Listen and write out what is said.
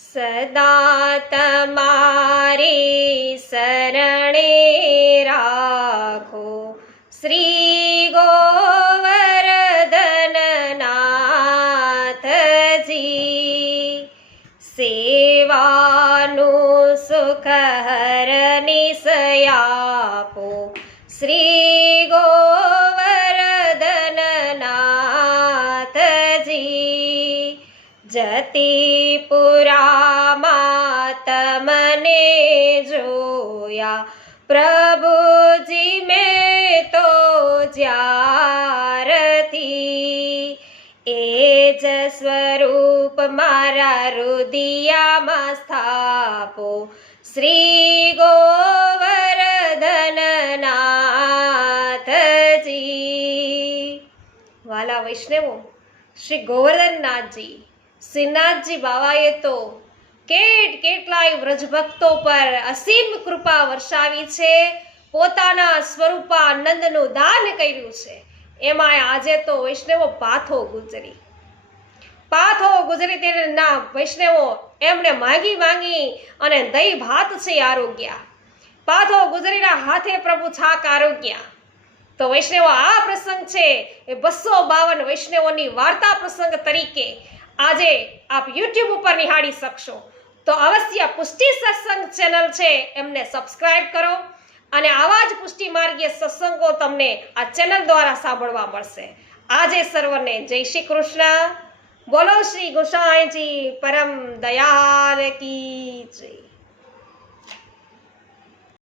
સદા તમારી શરણે રાખો શ્રી ગોવર્ધનનાથજી. સેવાનું સુખ હરનિશયાપો શ્રી ગોવર્ધનનાથજી. જતિપુરામાં તમને જોયા પ્રભુજી મેં તો જ્યારથી. એ જ સ્વરૂપ મારા હૃદયમાં સ્થાપો શ્રી ગોવર્ધનનાથજી. વાલા વૈષ્ણવો, શ્રી ગોવર્ધનનાથજી શ્રીનાથજી બાવાએ તો કેટલાય વ્રજભક્તો પર અસીમ કૃપા વર્ષાવી છે, પોતાના સ્વરૂપાનંદનું દાન કર્યું છે. એમાં આજે તો વૈષ્ણવો પાથો ગુજરી તેના વૈષ્ણવો એમને માંગી અને દહીં ભાત છે આરોગ્યા. પાથો ગુજરીના હાથે પ્રભુ છાક આરોગ્યા. તો વૈષ્ણવો આ પ્રસંગ છે એ 252 વૈષ્ણવોની વાર્તા પ્રસંગ તરીકે આજે આપ YouTube ઉપર નિહાળી શકશો. તો અવશ્ય પુષ્ટિ સત્સંગ ચેનલ છે એમને સબસ્ક્રાઇબ કરો અને આવા જ પુષ્ટિ માર્ગીય સત્સંગો તમને આ ચેનલ દ્વારા સાંભળવા મળશે. આજે સર્વને જય શ્રી કૃષ્ણ. બોલો શ્રી ગોસાઈજી પરમ દયાલ કી જય.